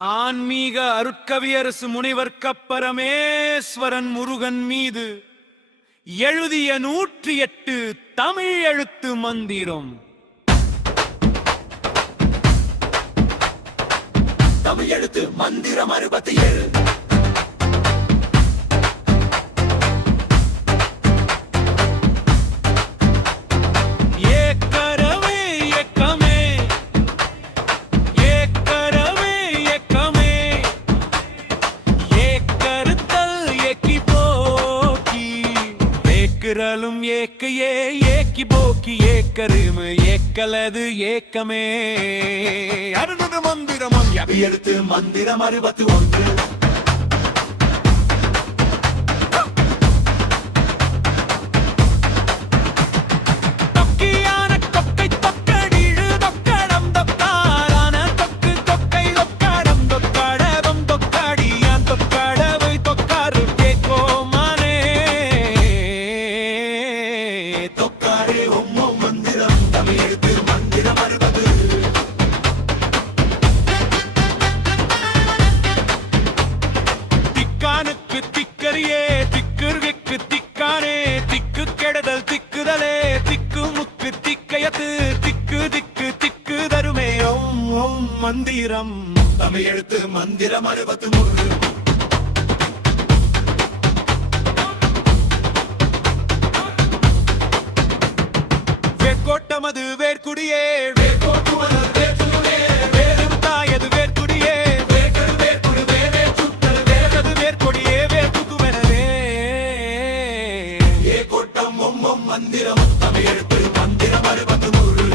ஆன்மீக அருட்கவியரசு முனைவர் கப்பரமேஸ்வரன் முருகன் மீது எழுதிய 108 தமிழ் எழுத்து மந்திரம். தமிழ் எழுத்து மந்திரம் 67. ஏக்கையே ஏக்கி போக்கி ஏக்கருமு ஏக்கலது ஏக்கமே அருணது மந்திரம் எழுத்து மந்திரம் 61. மந்திரம் தமிழ் எழுத்து மந்திரம் 63. வேர்கோட்டமது வேர்க்குடியே வேர்கோட்டுமது வேர்க்குடியே வேரும் தாயது வேர்க்குடியே வேர்கரு வேர்க்குடு வேவே சுத்தது வேர்கது வேர்க்கொடியே வேர்க்குதுவெனவே ஏ கோட்டம் மந்திரம் தமிழ் எழுத்து மந்திரம் 63.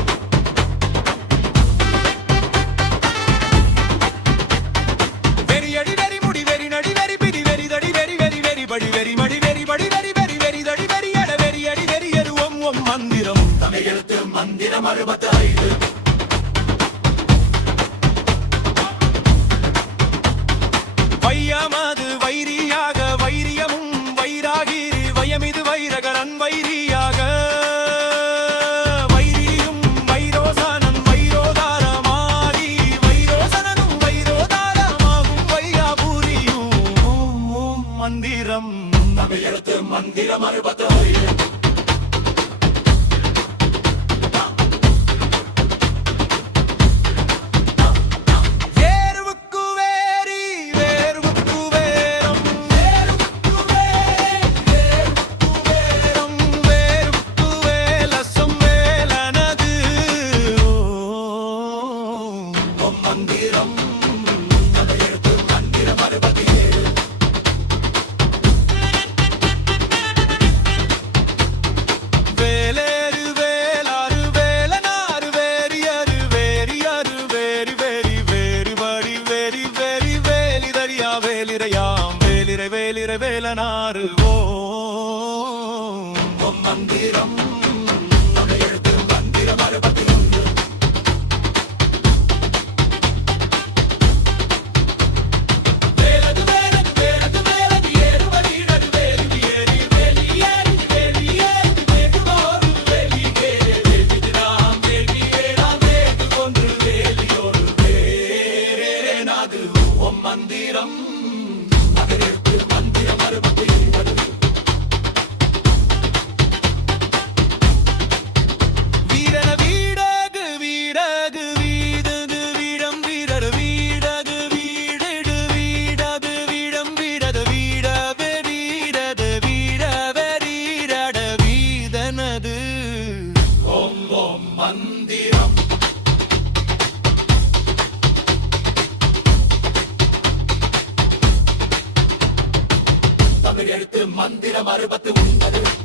தமிழ் எழுத்து மந்திரம் 65. வையமது வைரியாக வைரியமும் வைராகி வயமிது வைரகரன் வைரியாக வைரியும் வைரோசனன் வைரோதாரமாகி வைரோசனனும் வைரோதாரமாகும் வையாபுரியும் மந்திரம் தமிழ் எழுத்து மந்திரம் 66. வேலனாறு ஓம் மந்திரம் தமிழ் எழுத்து மந்திரம் 61. மந்திரம் வீரன வீடகு வீடகு வீடகு வீடம் வீரர் வீடகு வீடடு வீடகு வீடம் வீரது வீடவே வீரது வீடவே வீரட வீதனது ஓம் மந்திரம் தமிழ் எழுத்து மந்திரம் 69.